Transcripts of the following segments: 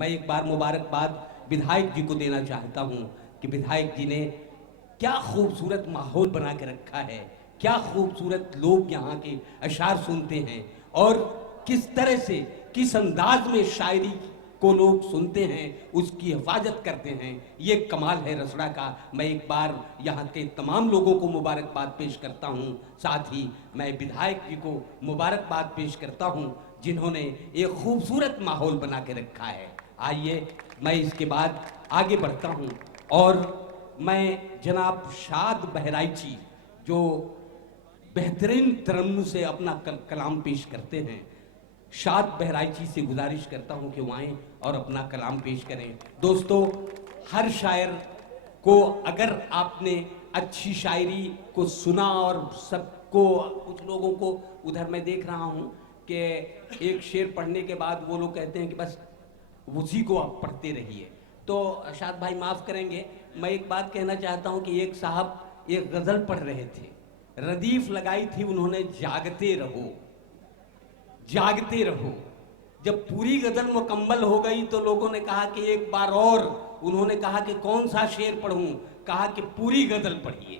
मैं एक बार मुबारकबाद विधायक जी को देना चाहता हूं कि विधायक जी ने क्या खूबसूरत माहौल बना के रखा है, क्या खूबसूरत लोग यहाँ के अशार सुनते हैं और किस तरह से, किस अंदाज में शायरी को लोग सुनते हैं, उसकी हिफाजत करते हैं। ये कमाल है रसड़ा का। मैं एक बार यहाँ के तमाम लोगों को मुबारकबाद पेश करता हूँ, साथ ही मैं विधायक जी को मुबारकबाद पेश करता हूँ जिन्होंने एक खूबसूरत माहौल बना के रखा है। आइए मैं इसके बाद आगे बढ़ता हूँ और मैं जनाब शाद बहराइची जो बेहतरीन तरन्नुम से अपना कलाम पेश करते हैं, शाद बहराइची से गुजारिश करता हूं कि वो आएं और अपना कलाम पेश करें। दोस्तों, हर शायर को अगर आपने अच्छी शायरी को सुना और सबको, कुछ लोगों को उधर मैं देख रहा हूं कि एक शेर पढ़ने के बाद वो लोग कहते हैं कि बस उसी को आप पढ़ते रहिए। तो शाद भाई माफ करेंगे, मैं एक बात कहना चाहता हूं कि एक साहब एक गजल पढ़ रहे थे, रदीफ लगाई थी उन्होंने, जागते रहो जागते रहो। जब पूरी गजल मुकम्मल हो गई तो लोगों ने कहा कि एक बार और। उन्होंने कहा कि कौन सा शेर पढ़ूं? कहा कि पूरी गजल पढ़िए।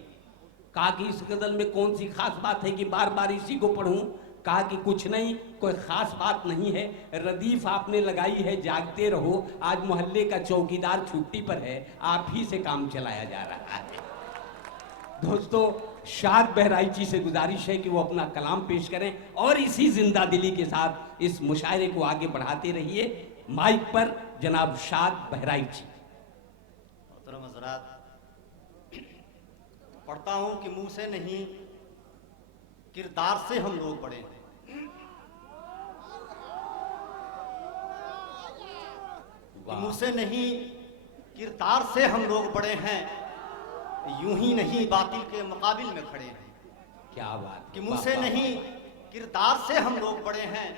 कहा कि इस गजल में कौन सी खास बात है कि बार बार इसी को पढ़ूं? कहा कि कुछ नहीं, कोई खास बात नहीं है, रदीफ आपने लगाई है, जागते रहो। आज मोहल्ले का चौकीदार छुट्टी पर है, आप ही से काम चलाया जा रहा है। दोस्तों, शाद बहराइची से गुजारिश है कि वो अपना कलाम पेश करें और इसी जिंदा दिली के साथ इस मुशायरे को आगे बढ़ाते रहिए। माइक पर जनाब शाद बहराइची। मोहतरम हज़रात, पढ़ता हूं कि मुंह से नहीं किरदार से हम लोग बड़े हैं। मुंह से नहीं किरदार से हम लोग बड़े हैं, यूं ही नहीं बातिल के मुकाबिल में खड़े हैं। क्या बात कि मुंह से नहीं किरदार से हम लोग बड़े हैं,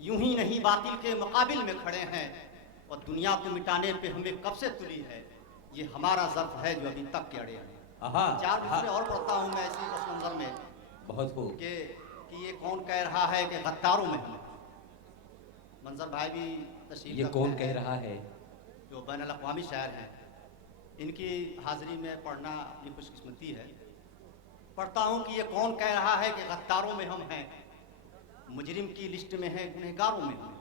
यूं ही नहीं बातिल के मुकाबिल में खड़े हैं। और दुनिया को मिटाने पे हमें कब से तुली है, ये हमारा ज़र्फ है जो अभी तक के अड़े हैं। चार दूसरे और पढ़ता हूँ मैं इसी पस मंजर में। बहुत खूब। कि ये कौन कह रहा है कि गद्दारों में हम। मंजर भाई भी तशरीफ, ये कौन कह रहा है? जो बैन अल-अक़वामी शायर हैं, इनकी हाजिरी में पढ़ना अपनी खुशकिस्मती है। पढ़ता हूँ कि ये कौन कह रहा है कि गद्दारों में हम हैं, मुजरिम की लिस्ट में है, गुनहगारों में हम।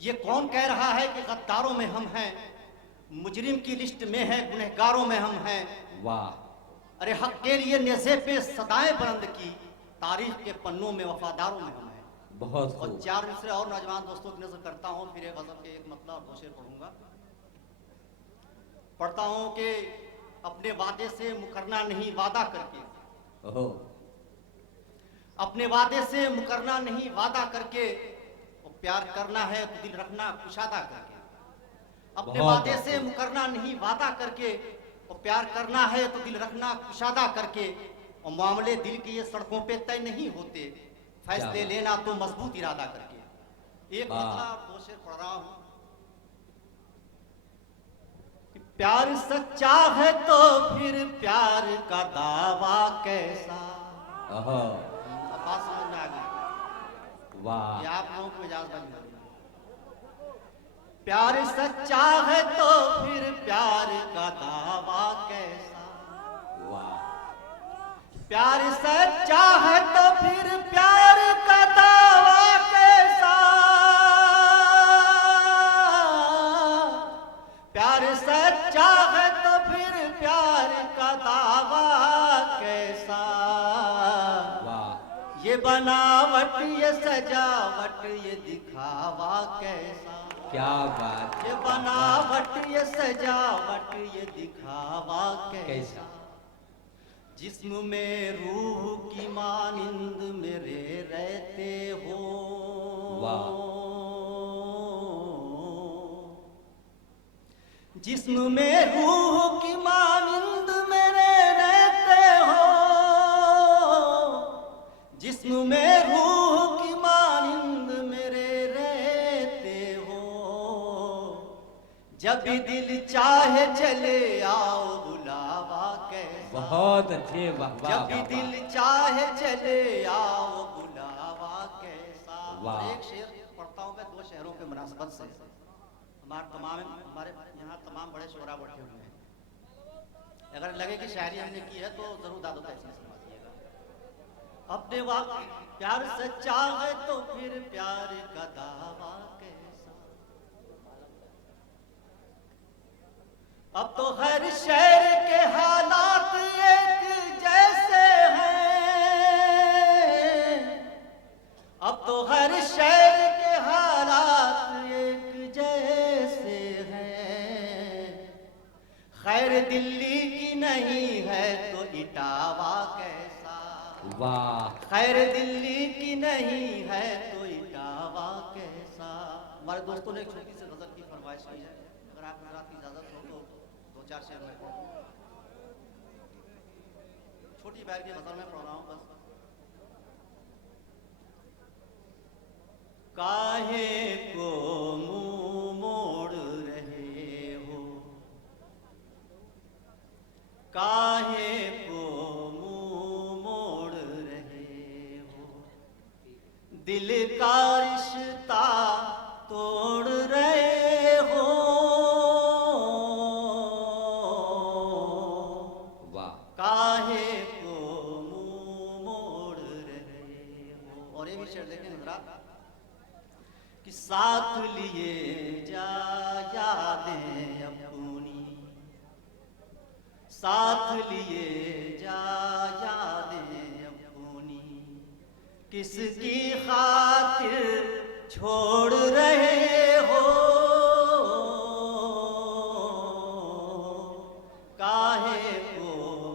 ये कौन कह रहा है कि गद्दारों में हम हैं, मुजरिम की लिस्ट में है, गुनहगारों में हम हैं। वाह! अरे हक के लिए नेज़े पे सदाएं बुलंद की, तारीख के पन्नों में वफादारों में हम हैं। बहुत और खूब। चार दूसरे और नौजवान दोस्तों की नजर करता हूँ, फिर एक गज़ल के एक मतलब और दो शेर पढ़ूंगा। पढ़ता हूँ कि अपने वादे से मुकरना नहीं वादा करके, अपने वादे से मुकरना नहीं वादा करके, और प्यार करना है तो दिल रखना कुशादा करके। अपने वादे से मुकरना नहीं वादा करके, और प्यार करना है तो दिल रखना कुशादा करके। और मामले दिल के ये सड़कों पे तय नहीं होते, फैसले लेना तो मजबूत इरादा करके। एक मतलब दो शेर पढ़ रहा हूँ। प्यार सच्चा है तो फिर प्यार का दावा कैसा। बात समझ में आ गई? वाह! ये आप लोगों को इजाजत बन गई। प्यार सच्चा है तो फिर प्यार का दावा कैसा। वाह! प्यार सच्चा है तो फिर प्यार का दावा कैसा। प्यार सच्चा है तो फिर प्यार का दावा कैसा। वाह! ये बनावट ये सजावट ये दिखावा कैसा। क्या बात! ये बनावट ये सजावट ये दिखावा कैसा। जिस्म में रूह की मानिंद मेरे रहते हो। वाह! जिस्म में रूह की मानिंद मेरे रहते हो। जिस्म में रूह की मानिंद मेरे रहते हो। जब भी दिल चाहे चले आओ बुलावा कैसा। बहुत अच्छे। वाह वाह! जब भी दिल चाहे चले आओ बुलावा कैसा। वाह! एक शेर पढ़ता हूँ मैं दो शहरों के मुनासबत से। हमारे यहाँ तमाम बड़े शोरा बैठे हुए हैं। अगर लगे कि शायरी हमने की है तो जरूर दादो तहसीन समझिएगा। अपने वक्त प्यार सच्चा है तो फिर प्यार का दावा कैसा। अब तो हर शहर के हालात एक जैसे हैं। अब तो हर शहर के हालात एक जैसे हैं। खैर दिल्ली की नहीं है तो इटावा कैसा। वाह, खैर दिल्ली की नहीं है तो इटावा कैसा। हमारे दोस्तों ने एक छोटी सी गजल की फरमाइश की है, अगर आप हजरात की इजाजत हो तो दो चार शेर में छोटी बैर की गजल में पढ़ रहा हूं बस। काहे को मुंह मोड़ रहे हो, काहे को मुंह मोड़ रहे हो। दिल का रिश्ता तोड़ रहे हो। वाह, काहे को मुंह मोड़ रहे हो। और ये भी शेर देखें हजरात कि साथ लिए जा यादें अपनी, साथ लिए जा यादें अपनी। किसकी खातिर छोड़ रहे हो। काहे को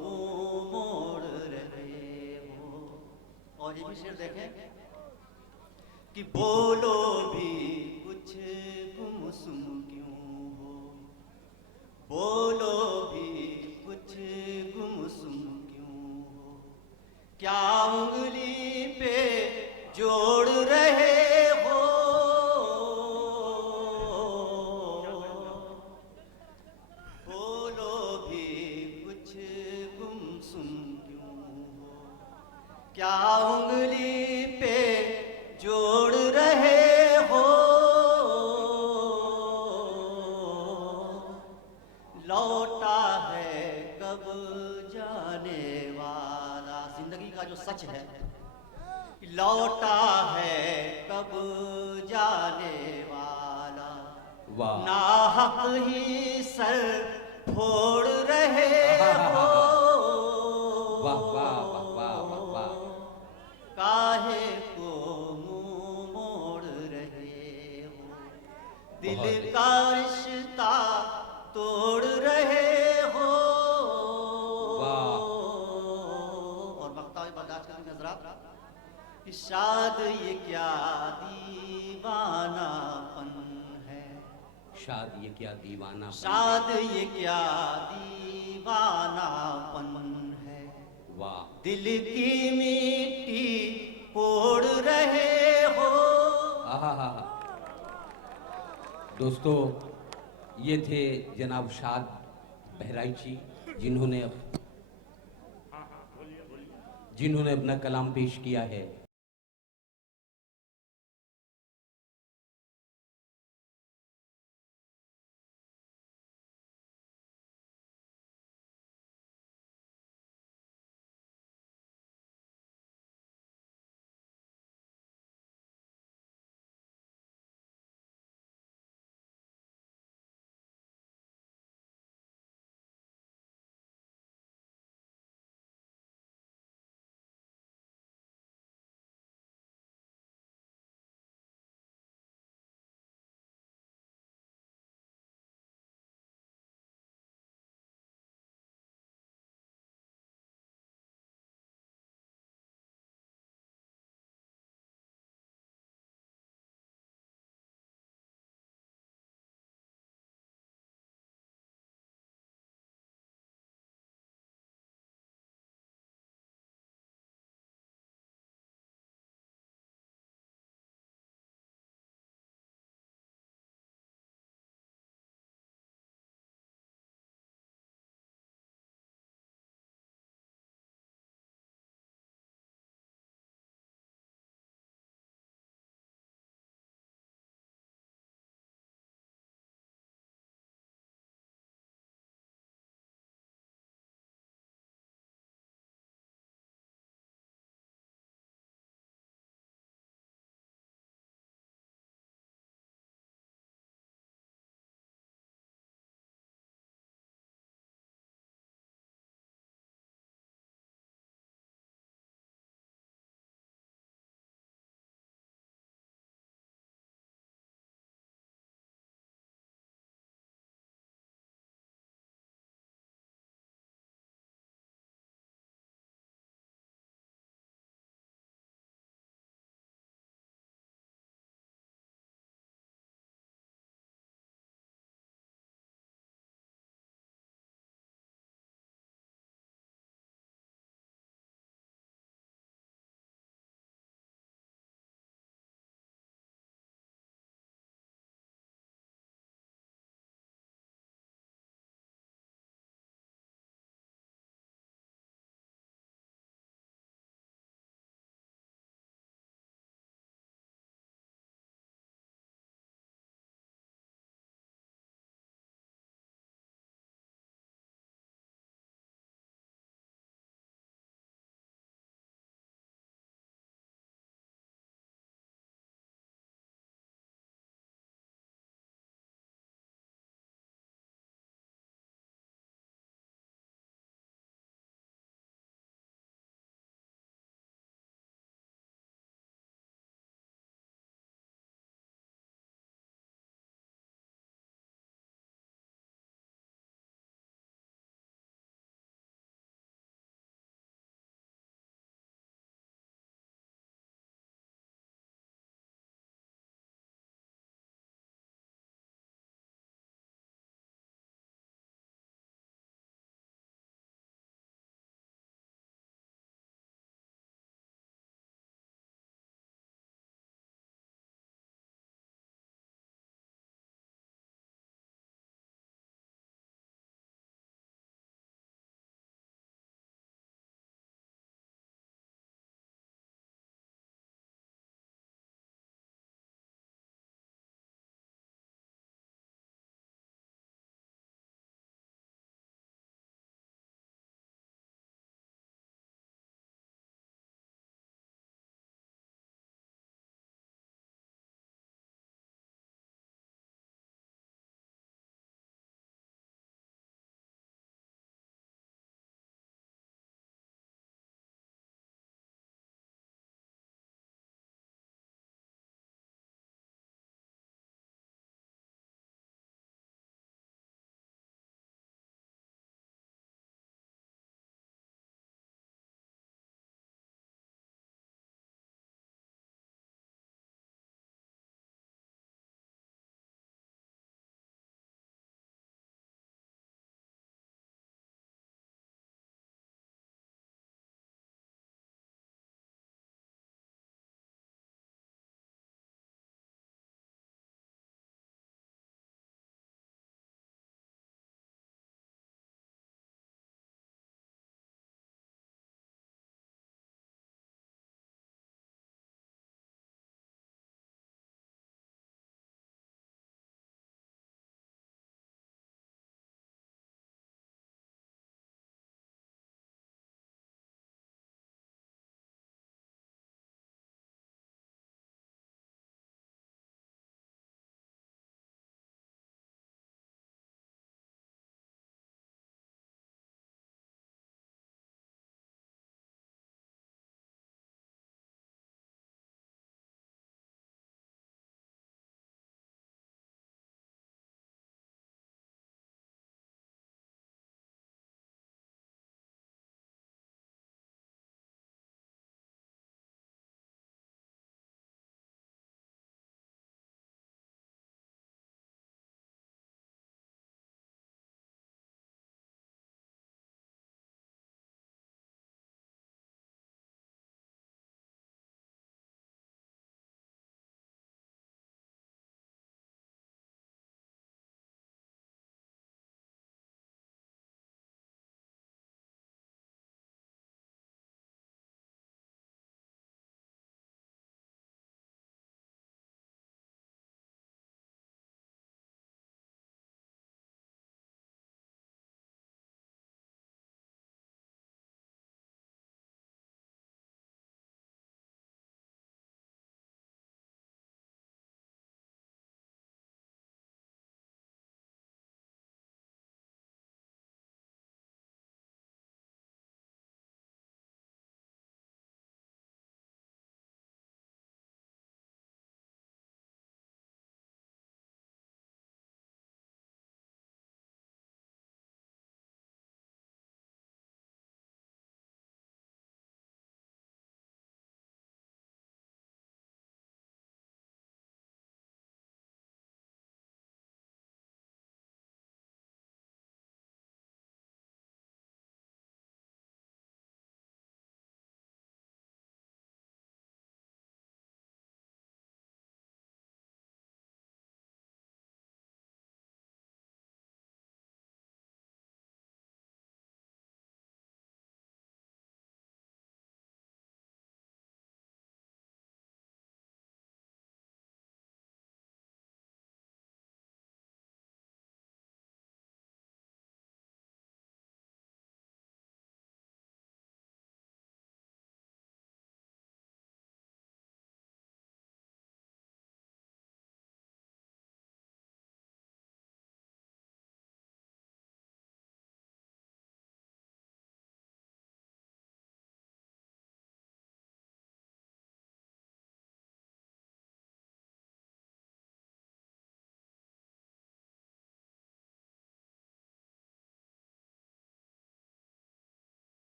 मुंह मोड़ रहे हो। और ये भी शेर देखें कि बोलो भी कुछ गुमसुम क्यों हो। बोलो भी कुछ गुमसुम क्यों हो। क्या उंगली पे जोड़ रहे हो। बोलो भी कुछ गुमसुम क्यों हो। क्या उंगली पे जोड़ रहे हो। लौटा है कब जाने वाला। जिंदगी का जो सच है, लौटा है कब जाने वाला। वाह, नाहक ही सर फोड़ रहे हो। वाह, वाह, वाह, वाह, वाह, वाह। काहे को मुंह मोड़ रहे हो। दिल का रिश्ता तोड़ रहे हो। वाह। और मक्ता भी बर्दाश्त करेंगे हजरात कि शाद ये क्या दीवानापन है। शाद ये क्या दीवाना, शाद ये क्या दीवानापन है। वाह, दिल की मिट्टी फोड़ रहे हो। आहा। दोस्तों, ये थे जनाब शाद बहराइची जिन्होंने अपना कलाम पेश किया है।